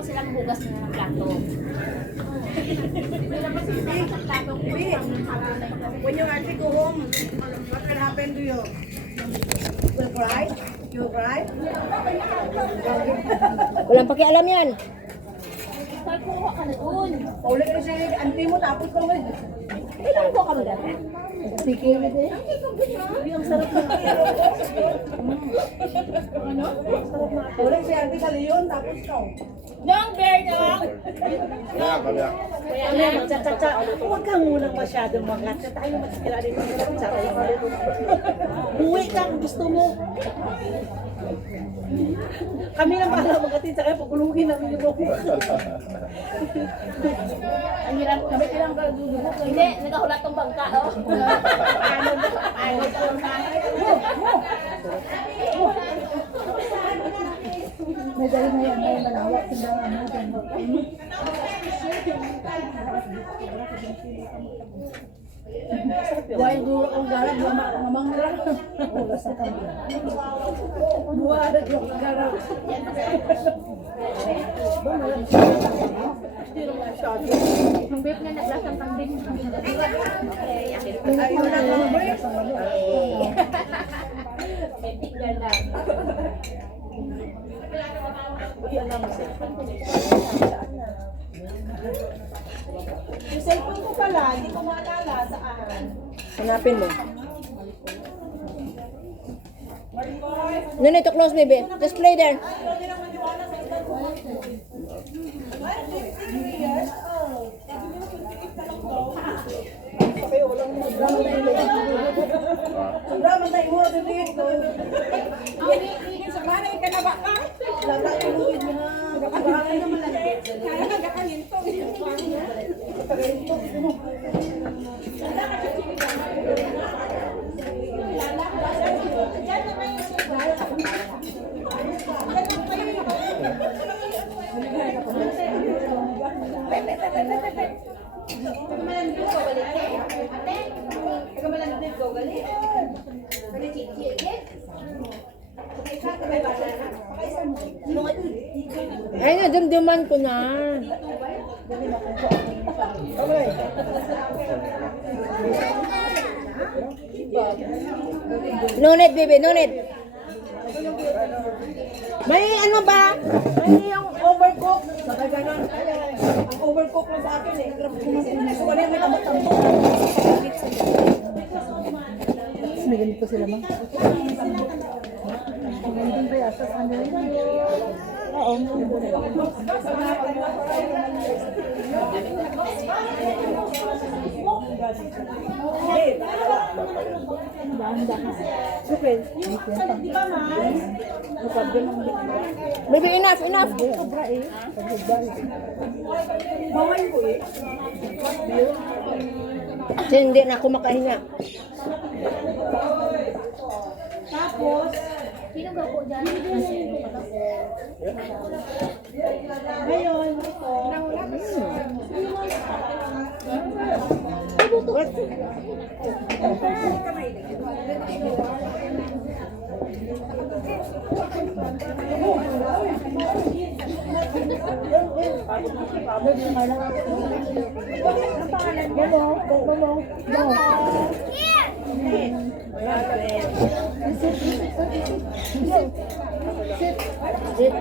ko sila maghugas na ng plato. When you actually go home, what will happen to you? You will cry? You will cry? Walang pakialam yan. Kuha ka na dun. Paulit na si auntie mo, tapos ka mo. Ilang ko ka ba dati? Sige na din. Ang sarap na. Paulit si auntie sa leon, tapos ka. Nang bear nang! Ano, magtsatsa. Huwag kang munang masyadong maglatsa. Tayo magsikila rin ng magtsatsa. Uwi ka kung gusto mo. Kami lang para mag-atin sa kaya pagulungin namin yung buko. Ang hirap. Kami ilang ka dudubok. Hindi, nagahulat tong bangka, oh. May dali na yan, may malawak. Tindahan natin. Dahil duro ang garap, mamangla. Wala sa kami. Buwarat yung garap. Yung beef na naglasang kambing. Okay, akin. Ayun lang ang break. Tingnan lang. Yung cellphone ko pala, hindi ko maalala saan. Hanapin mo. No need to close, baby. Just play there. Drama tayo mo, bibigyan ko. Sa manay ka na ba ka? Lala, tulungin mo na. Nagkakabahan naman lang. Kaya nagkakalinto. Ay, nadamdaman ko na. No need, baby. No need. May ano ba? Ay, yung overcook. Sabay ganun. Ang overcook lang sa akin eh. Grabe kumasin. So, wala yung may tambak-tambak. May ganito sila, ma. Ang ganito ba yata sa ano yun? Oo. Baby, enough, enough. Bawal ko eh. Kasi hindi na ako makahinga. Tapos, Sino ba po dyan? ngayon, Sit.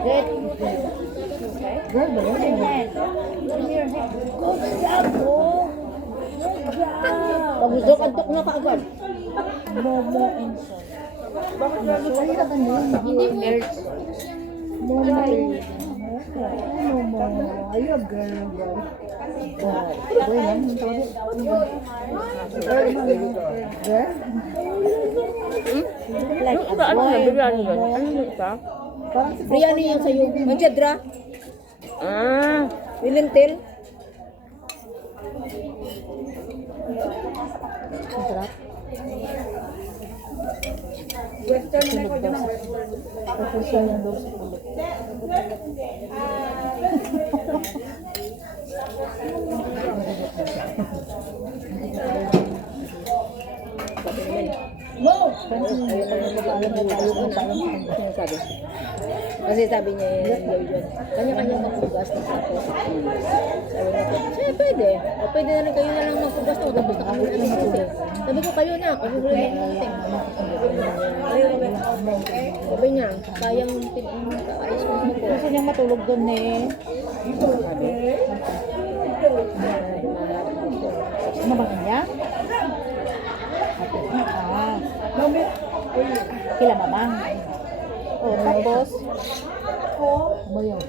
Girl, ba yun? Pagdok-antok na kaagad. Momo and son. Bakit na ito? Hindi nerds. Momo. Momo. Ayaw, girl. Boy lang, yung tawag. Girl? Like a boy. Biryani yan sa'yo. Manchadra? Ah. Nilintil? Ang sarap. Western na ko dyan ang Western. Tapos siya yung daw sa kulit. Mo! Kasi sabi niya yun, kanya-kanya ng lugar. gastos ako. Sabi niya, pwede. O pwede na rin kayo na lang magpagastos. Tapos na kami na kasi. Sabi ko, kayo na. Kami wala na natin. Sabi niya, sayang ayos ko mo ko. Gusto niyang matulog doon eh. Ano ba niya? Ah. Kila mamang. Oh, tapos? Bayo.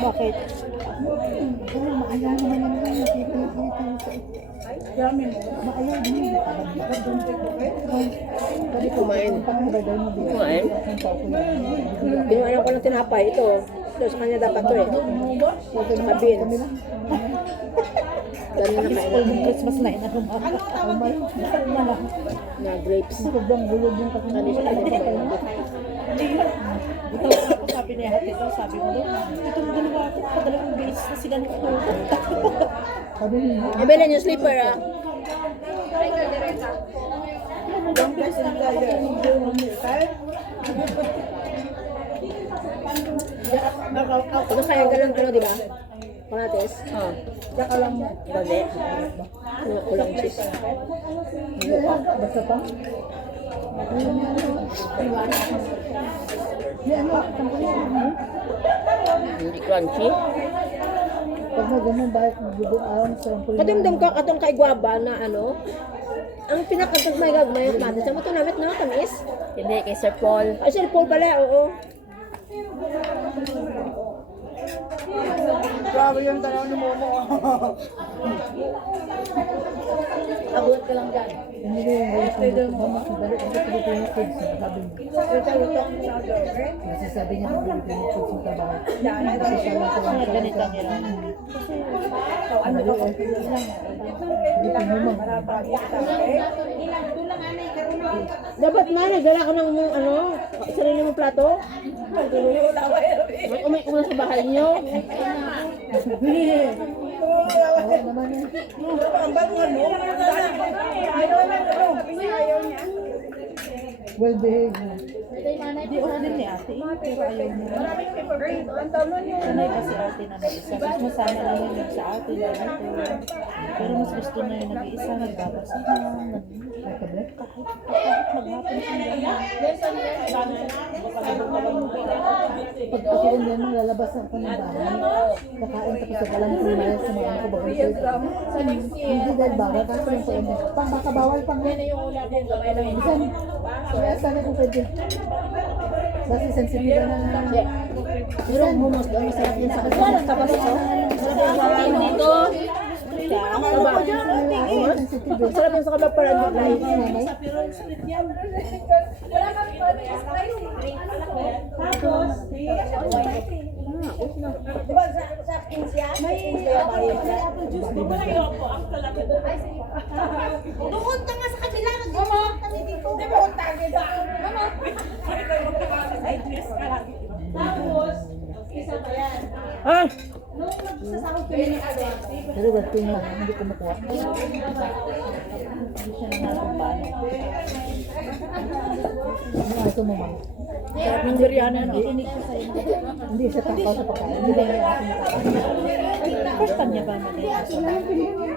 Bakit? Maayaw naman naman Kumain. Kumain? Pinuanan ko ng tinapay. Ito. Ito sa kanya dapat to eh. Sa beans. Dami na kain. Christmas na yun. Na grapes. Sobrang gulog yung kasi. Ano siya kanya ba? Ito ako sabi niya hati daw, sabi mo daw, ito dalawa ako, padalawang beses na sila nagtulog. Ibili niyo slipper ah. Ano kaya galang ano, di ba? Panates? Oo. Saka lang bali. Ulang cheese. Basta pa? Hindi crunchy. Pag mo ganun, bakit magbubuang sa ang Kadamdam ka katong kay guava na ano? Ang pinakagmay-gagmay yung panates. Sa mo ito namit na kamis? Hindi, kay Sir Paul. Ay, Sir Paul pala, oo. Grabe yung tanaw ni Momo. Abot ka lang dyan. Hindi yung mama ko balik ang Filipino kids, sabi niya. Kasi sabi niya ng Filipino kids yung trabaho. Kasi siya lang ko lang ganito nila. Ano ba kung Filipino mo? Dapat na, nagdala ka ng ano, sarili mong plato. Umay ko na sa bahay niyo. Well behaved. Hindi ako din ni ate, pero ayaw niya. Sanay ba si ate na nag-isa? Mas masama lang yung sa ate dahil pero mas gusto na yung nag-iisa, nagbabasa na, nagtablet kahit maghapon siya gano'n. Pag ako rin din, lalabas ako ng bahay, kakain tapos sa palang kumaya sa mga ako bagay ko. Hindi dahil bawal, kasi yung po yun. Pang baka bawal pang yan. Bisan, kaya sana kung pwede. Kasi sensitive na Pero humos daw, masarap yan sa kasama. Tapos ito, dito. Masarap yan sa kabab para dito. Diba sa Pinsya? May apple juice. Di ba kayo po? Ang kalaki. Doon ka nga sa kabila. Mama! Di ba kung target ako? Mama! Ay, dress ka lang. Tapos, isa pa yan. Ah! Nung nagsasahod ko yun pero ba't yung mga hindi ko makuha? Hindi siya naman kung paano. Ano gusto mo, ma'am? Sarap ng biryani. Hindi siya takaw sa pagkain. Hindi ba yung aking pagkain? First time niya ba mag-iasa?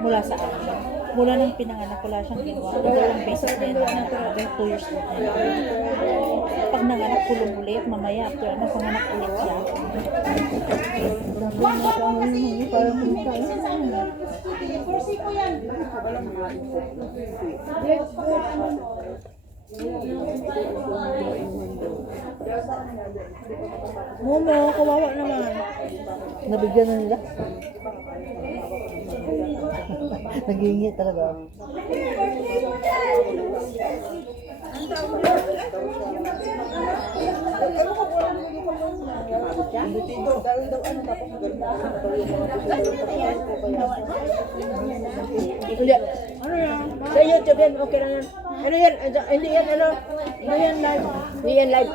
Mula sa akin. Mula nang pinanganak, wala siyang ginawa. Walang basic din. Hanggang 2 years old na. Pag nanganak, kulong ulit. Mamaya, after ano, panganak ulit siya. kursi ko yan. Momo, kawawa naman. Nabigyan na nila. Nag-iingi talaga. Hindi. Sa YouTube yan, okay lang yan. Ano yan? Hindi yan, ano? Hindi yan live. Hindi yan live.